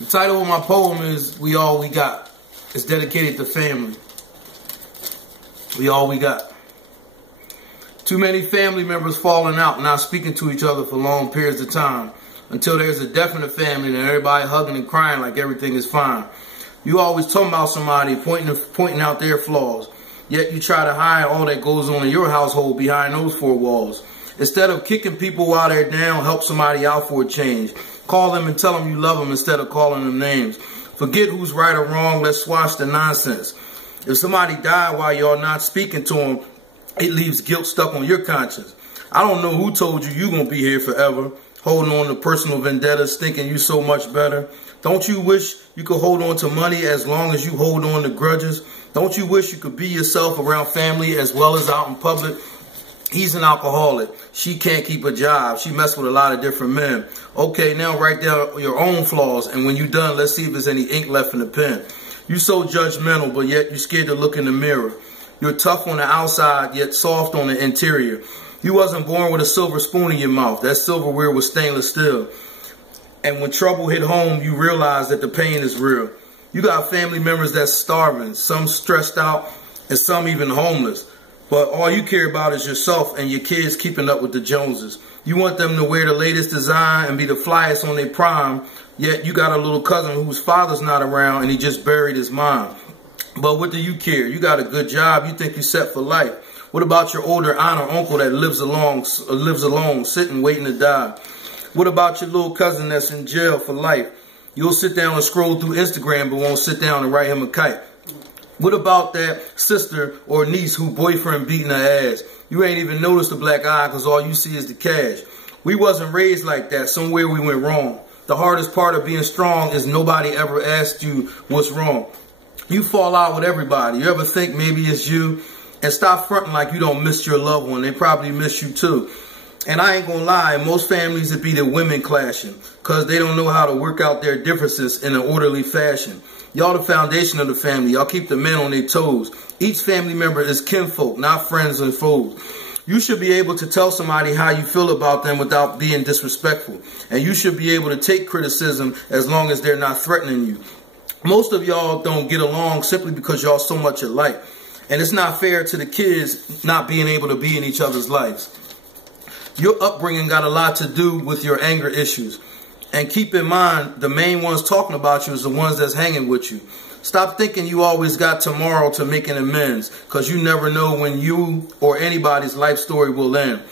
The title of my poem is We All We Got. It's dedicated to family. We all we got. Too many family members falling out, not speaking to each other for long periods of time, until there's a death in the family and everybody hugging and crying like everything is fine. You always talking about somebody, pointing out their flaws, yet you try to hide all that goes on in your household behind those four walls. Instead of kicking people while they're down, help somebody out for a change. Call them and tell them you love them instead of calling them names. Forget who's right or wrong. Let's squash the nonsense. If somebody died while y'all not speaking to them, it leaves guilt stuck on your conscience. I don't know who told you you're going to be here forever, holding on to personal vendettas, thinking you so much better. Don't you wish you could hold on to money as long as you hold on to grudges? Don't you wish you could be yourself around family as well as out in public? He's an alcoholic. She can't keep a job. She messed with a lot of different men. Okay, now write down your own flaws, and when you're done, let's see if there's any ink left in the pen. You're so judgmental, but yet you're scared to look in the mirror. You're tough on the outside, yet soft on the interior. You wasn't born with a silver spoon in your mouth. That silverware was stainless steel. And when trouble hit home, you realize that the pain is real. You got family members that's starving, some stressed out, and some even homeless. But all you care about is yourself and your kids keeping up with the Joneses. You want them to wear the latest design and be the flyest on their prime, yet you got a little cousin whose father's not around and he just buried his mom. But what do you care? You got a good job. You think you're set for life. What about your older aunt or uncle that lives alone, sitting, waiting to die? What about your little cousin that's in jail for life? You'll sit down and scroll through Instagram, but won't sit down and write him a kite. What about that sister or niece who boyfriend beating her ass? You ain't even noticed the black eye because all you see is the cash. We wasn't raised like that. Somewhere we went wrong. The hardest part of being strong is nobody ever asked you what's wrong. You fall out with everybody. You ever think maybe it's you? And stop fronting like you don't miss your loved one. They probably miss you too. And I ain't gonna lie, in most families it be the women clashing because they don't know how to work out their differences in an orderly fashion. Y'all the foundation of the family. Y'all keep the men on their toes. Each family member is kinfolk, not friends and foes. You should be able to tell somebody how you feel about them without being disrespectful. And you should be able to take criticism as long as they're not threatening you. Most of y'all don't get along simply because y'all so much alike. And it's not fair to the kids not being able to be in each other's lives. Your upbringing got a lot to do with your anger issues. And keep in mind, the main ones talking about you is the ones that's hanging with you. Stop thinking you always got tomorrow to make an amends, because you never know when you or anybody's life story will end.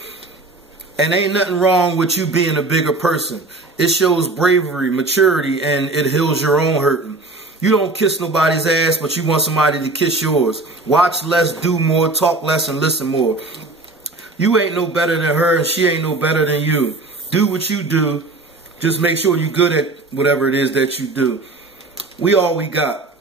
And ain't nothing wrong with you being a bigger person. It shows bravery, maturity, and it heals your own hurting. You don't kiss nobody's ass, but you want somebody to kiss yours. Watch less, do more, talk less, and listen more. You ain't no better than her, and she ain't no better than you. Do what you do. Just make sure you're good at whatever it is that you do. We all we got.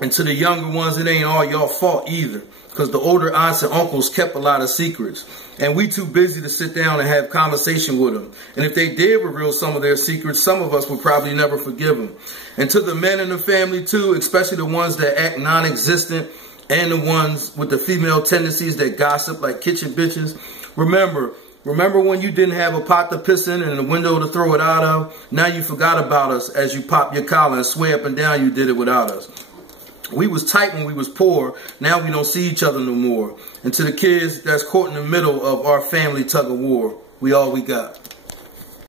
And to the younger ones, it ain't all y'all fault either. Because the older aunts and uncles kept a lot of secrets. And we too busy to sit down and have conversation with them. And if they did reveal some of their secrets, some of us would probably never forgive them. And to the men in the family too, especially the ones that act non-existent and the ones with the female tendencies that gossip like kitchen bitches, Remember when you didn't have a pot to piss in and a window to throw it out of? Now you forgot about us as you pop your collar and swear up and down you did it without us. We was tight when we was poor. Now we don't see each other no more. And to the kids that's caught in the middle of our family tug of war, we all we got.